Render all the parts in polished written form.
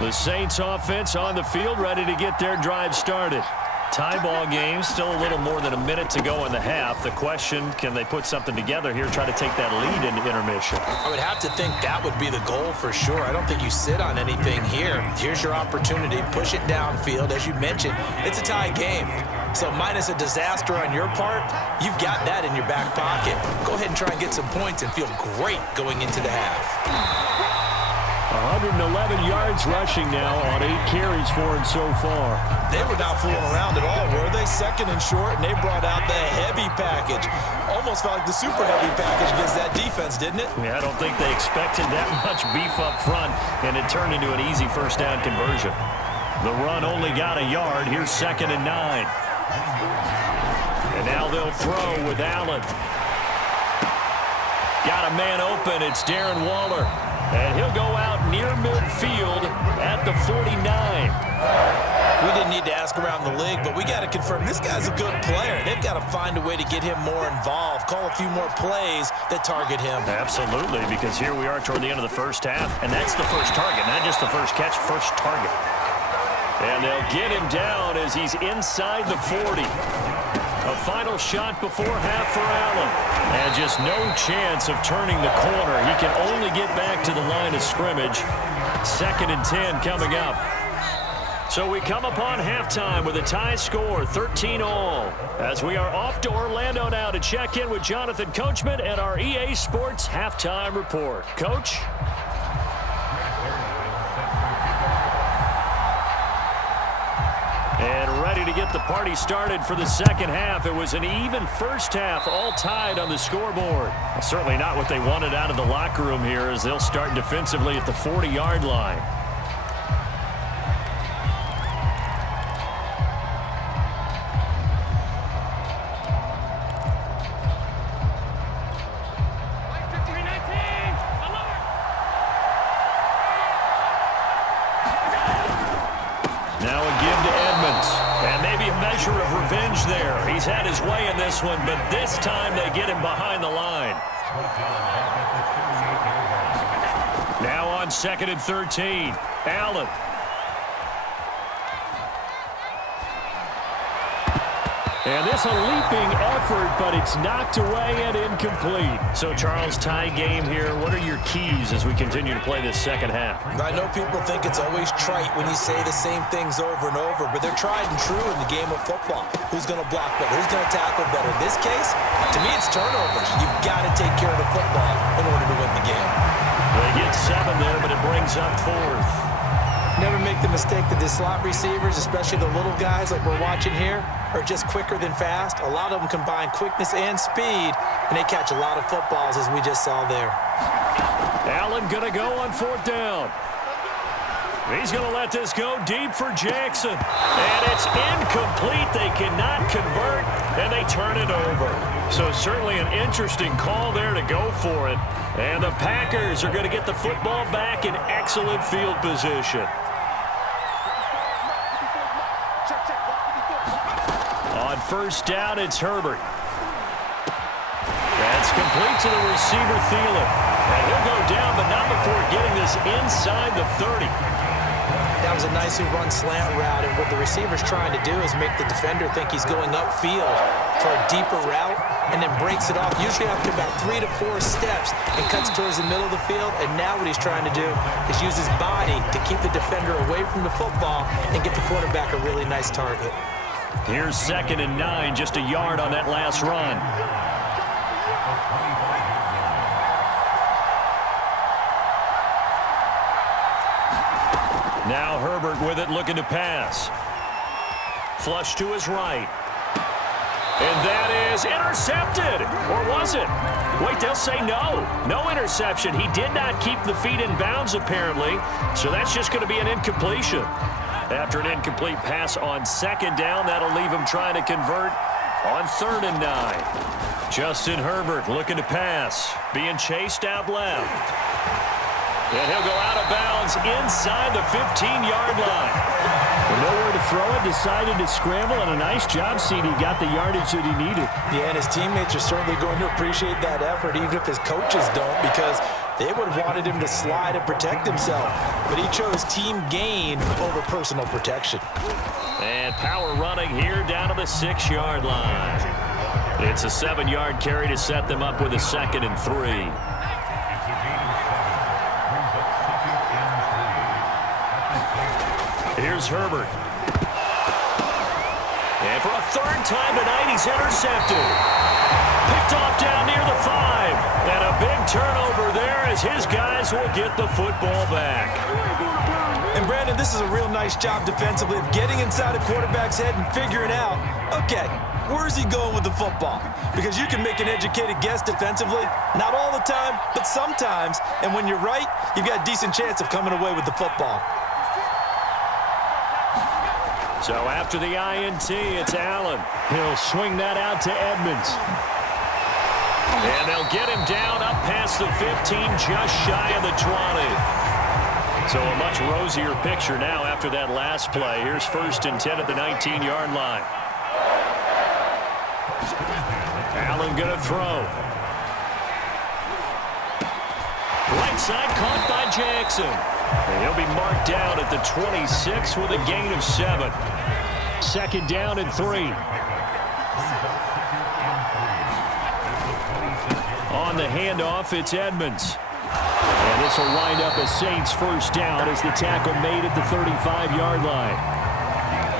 The Saints offense on the field, ready to get their drive started. Tie ball game, still a little more than a minute to go in the half. The question, can they put something together here, try to take that lead into intermission? I would have to think that would be the goal for sure. I don't think you sit on anything here. Here's your opportunity. Push it downfield. As you mentioned, it's a tie game. So minus a disaster on your part, you've got that in your back pocket. Go ahead and try and get some points and feel great going into the half. 111 yards rushing now on 8 carries for him so far. They were not fooling around at all, were they? Second and short, and they brought out the heavy package. Almost felt like the super heavy package against that defense, didn't it? Yeah, I don't think they expected that much beef up front, and it turned into an easy first down conversion. The run only got a yard. Here's 2nd and 9. And now they'll throw with Allen. Got a man open. It's Darren Waller. And he'll go out near midfield at the 49. We didn't need to ask around the league, but we got to confirm this guy's a good player. They've got to find a way to get him more involved, call a few more plays that target him. Absolutely, because here we are toward the end of the first half, and that's the first target, not just the first catch, first target. And they'll get him down as he's inside the 40. A final shot before half for Allen. And just no chance of turning the corner. He can only get back to the line of scrimmage. 2nd and 10 coming up. So we come upon halftime with a tie score, 13-all. As we are off to Orlando now to check in with Jonathan Coachman and our EA Sports halftime report. Coach? And ready to get the party started for the second half. It was an even first half, all tied on the scoreboard. Certainly not what they wanted out of the locker room here as they'll start defensively at the 40-yard line. Now a give to Edmonds. And maybe a measure of revenge there. He's had his way in this one, but this time they get him behind the line. Now on 2nd and 13. Allen. And this a leaping effort, but it's knocked away and incomplete. So, Charles, tie game here. What are your keys as we continue to play this second half? I know people think it's always trite when you say the same things over and over, but they're tried and true in the game of football. Who's going to block better? Who's going to tackle better? In this case, to me, it's turnovers. You've got to take care of the football in order to win the game. They get 7 there, but it brings up 4th. Never make the mistake that the slot receivers, especially the little guys like we're watching here, are just quicker than fast. A lot of them combine quickness and speed, and they catch a lot of footballs, as we just saw there. Allen going to go on 4th down. He's going to let this go deep for Jackson. And it's incomplete. They cannot convert, and they turn it over. So certainly an interesting call there to go for it. And the Packers are going to get the football back in excellent field position. On 1st down, it's Herbert. That's complete to the receiver, Thielen. And he'll go down, but not before getting this inside the 30. That was a nicely run slant route, and what the receiver's trying to do is make the defender think he's going upfield for a deeper route, and then breaks it off, usually after about 3 to 4 steps, and cuts towards the middle of the field. And now what he's trying to do is use his body to keep the defender away from the football and get the quarterback a really nice target. Here's 2nd and 9, just a yard on that last run. Now Herbert with it, looking to pass. Flush to his right. And that is intercepted. Or was it? Wait, they'll say no. No interception. He did not keep the feet in bounds, apparently. So that's just going to be an incompletion. After an incomplete pass on 2nd down, that'll leave him trying to convert on 3rd and 9. Justin Herbert looking to pass. Being chased out left. And he'll go out of bounds inside the 15-yard line. With nowhere to throw it, decided to scramble, and a nice job, CD. Got the yardage that he needed. Yeah, and his teammates are certainly going to appreciate that effort, even if his coaches don't, because They would have wanted him to slide and protect himself, but he chose team gain over personal protection. And power running here down to the 6-yard line. It's a 7-yard carry to set them up with a 2nd and 3. Here's Herbert. And for a 3rd time tonight, he's intercepted. Picked off down near the 5. And a big turnover there as his guys will get the football back. And Brandon, this is a real nice job defensively of getting inside a quarterback's head and figuring out, okay, where's he going with the football? Because you can make an educated guess defensively, not all the time, but sometimes. And when you're right, you've got a decent chance of coming away with the football. So after the INT, it's Allen. He'll swing that out to Edmonds. And they'll get him down up past the 15, just shy of the 20. So a much rosier picture now after that last play. Here's 1st and 10 at the 19-yard line. Allen going to throw. Right side caught by Jackson. And he'll be marked down at the 26 with a gain of 7. 2nd down and 3. On the handoff, it's Edmonds. And this will wind up a Saints 1st down as the tackle made at the 35-yard line.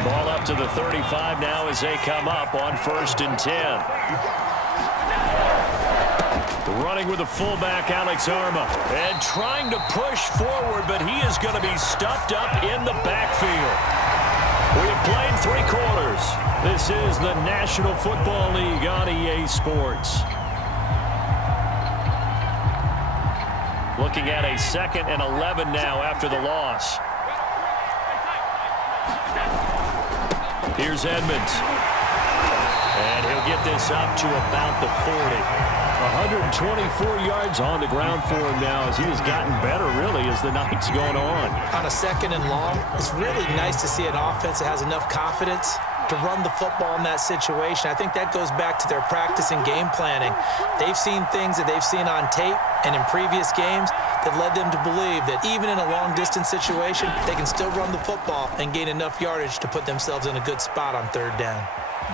Ball up to the 35 now as they come up on 1st and 10. Running with the fullback, Alex Arma. And trying to push forward, but he is going to be stuffed up in the backfield. We have played 3 quarters. This is the National Football League on EA Sports. Looking at a 2nd and 11 now after the loss. Here's Edmonds. And he'll get this up to about the 40. 124 yards on the ground for him now as he has gotten better, really, as the night's gone on. On a 2nd and long, it's really nice to see an offense that has enough confidence to run the football in that situation. I think that goes back to their practice and game planning. They've seen things that they've seen on tape and in previous games that led them to believe that even in a long-distance situation, they can still run the football and gain enough yardage to put themselves in a good spot on 3rd down.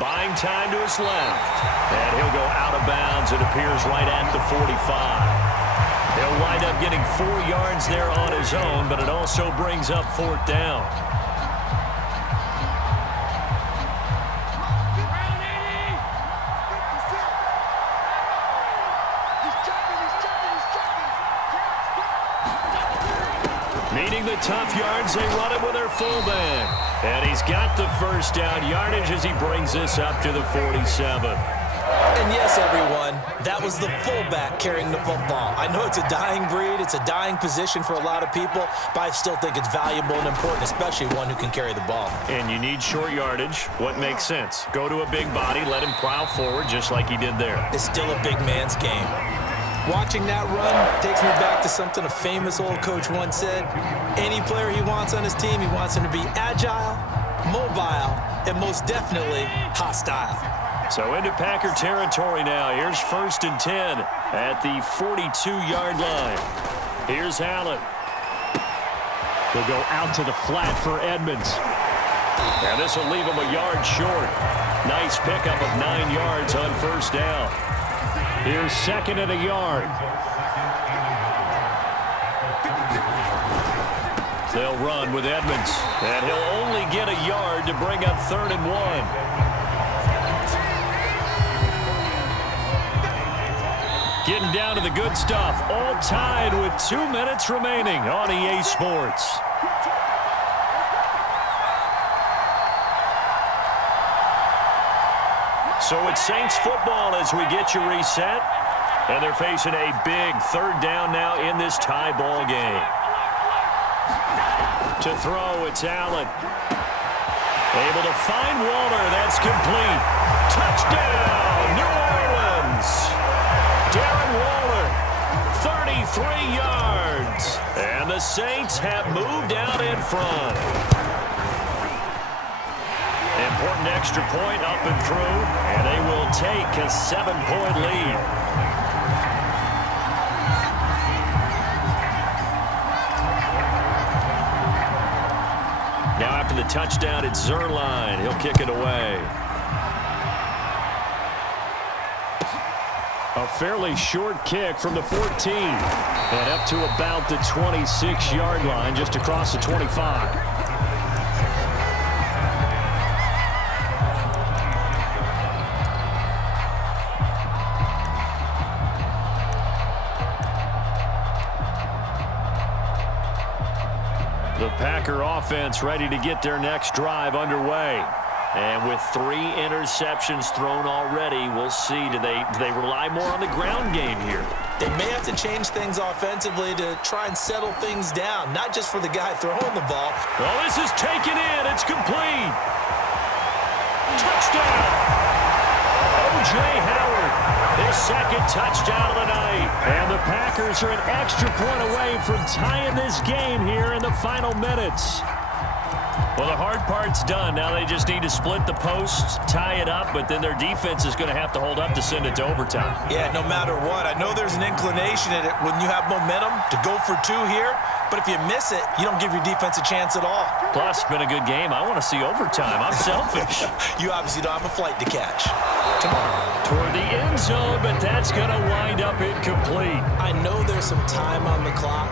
Buying time to his left. And he'll go out of bounds. It appears right at the 45. He'll wind up getting 4 yards there on his own, but it also brings up 4th down. Needing the tough yards, they run it with their fullback. And he's got the 1st down yardage as he brings this up to the 47. And yes, everyone, that was the fullback carrying the football. I know it's a dying breed, it's a dying position for a lot of people, but I still think it's valuable and important, especially one who can carry the ball. And you need short yardage. What makes sense? Go to a big body, let him plow forward just like he did there. It's still a big man's game. Watching that run takes me back to something a famous old coach once said. Any player he wants on his team, he wants him to be agile, mobile, and most definitely hostile. So into Packer territory now. Here's 1st and 10 at the 42-yard line. Here's Allen. He'll go out to the flat for Edmonds. And this will leave him a yard short. Nice pickup of 9 yards on 1st down. Here's 2nd and a yard. They'll run with Edmonds. And he'll only get a yard to bring up 3rd and 1. Getting down to the good stuff. All tied with 2 minutes remaining on EA Sports. So it's Saints football as we get you reset. And they're facing a big 3rd down now in this tie ball game. To throw, it's Allen. Able to find Walter. That's complete. Touchdown, New Orleans. Darren Waller, 33 yards. And the Saints have moved out in front. Important extra point up and through, and they will take a 7-point lead. after the touchdown, it's Zerline. He'll kick it away. A fairly short kick from the 14. And up to about the 26-yard line, just across the 25. The Packer offense ready to get their next drive underway. And with 3 interceptions thrown already, we'll see. Do they rely more on the ground game here? They may have to change things offensively to try and settle things down, not just for the guy throwing the ball. Well, this is taken in. It's complete. Touchdown. O.J. Howard, his second touchdown of the night. And the Packers are an extra point away from tying this game here in the final minutes. Well, the hard part's done. Now they just need to split the posts, tie it up, but then their defense is going to have to hold up to send it to overtime. Yeah, no matter what. I know there's an inclination in it when you have momentum to go for 2 here, but if you miss it, you don't give your defense a chance at all. Plus, it's been a good game. I want to see overtime. I'm selfish. You obviously don't have a flight to catch. Tomorrow. Toward the end zone, but that's going to wind up incomplete. I know there's some time on the clock,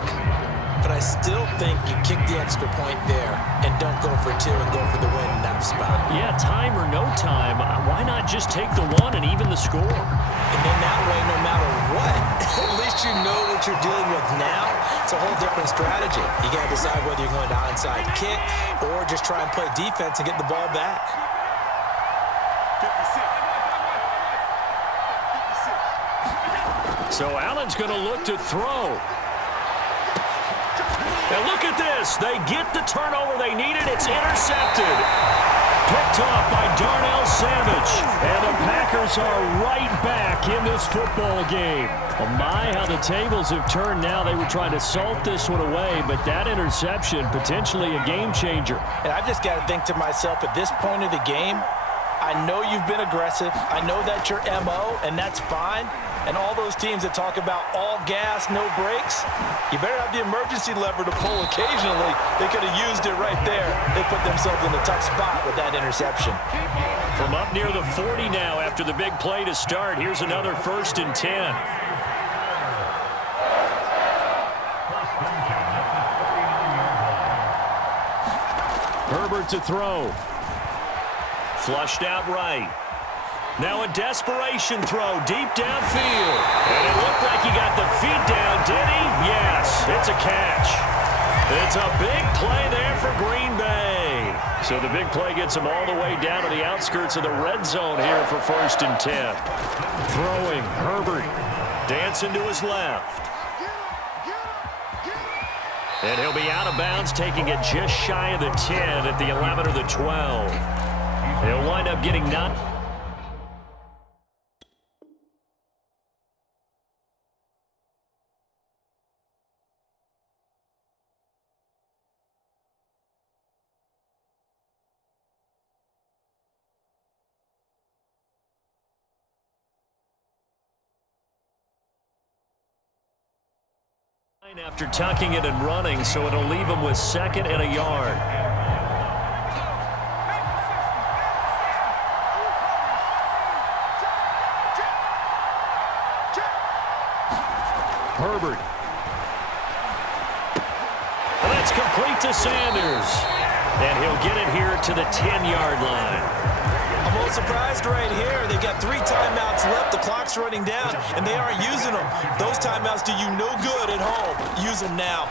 but I still think you kick the extra point there and don't go for 2 and go for the win in that spot. Yeah, time or no time, why not just take the 1 and even the score? And then that way, no matter what, at least you know what you're dealing with now. It's a whole different strategy. You got to decide whether you're going to onside kick or just try and play defense and get the ball back. So Allen's going to look to throw. And look at this. They get the turnover they needed. It's intercepted. Picked off by Darnell Savage. And the Packers are right back in this football game. Oh my, how the tables have turned now. They were trying to salt this one away, but that interception, potentially a game changer. And I've just got to think to myself, at this point of the game, I know you've been aggressive. I know that's your MO, and that's fine. And all those teams that talk about all gas, no brakes, you better have the emergency lever to pull occasionally. They could have used it right there. They put themselves in a tough spot with that interception. From up near the 40 now after the big play to start, here's another 1st and 10. Herbert to throw. Flushed out right. Now a desperation throw deep downfield. And it looked like he got the feet down, did he? Yes, it's a catch. It's a big play there for Green Bay. So the big play gets him all the way down to the outskirts of the red zone here for 1st and 10. Throwing, Herbert dancing to his left. And he'll be out of bounds, taking it just shy of the 10 at the 11 or the 12. He'll wind up getting none. After tucking it and running, so it'll leave him with 2nd and a yard. Herbert. Well, that's complete to Sanders. And he'll get it here to the 10-yard line. I'm a little surprised right here. They've got 3 timeouts left. The clock's running down, and they aren't using them. Those timeouts do you no good at home. Use them now.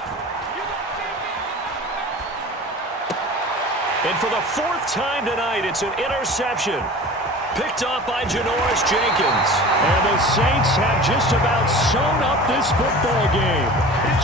And for the 4th time tonight, it's an interception. Picked off by Janoris Jenkins. And the Saints have just about sewn up this football game.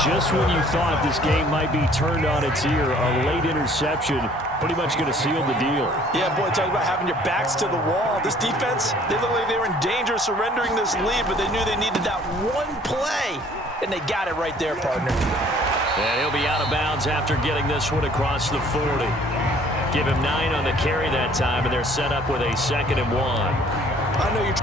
Just when you thought this game might be turned on its ear, a late interception pretty much going to seal the deal. Yeah, boy, talk about having your backs to the wall. This defense, they looked like they were in danger of surrendering this lead, but they knew they needed that one play, and they got it right there, partner. And he'll be out of bounds after getting this one across the 40. Give him 9 on the carry that time, and they're set up with a 2nd and 1. I know you're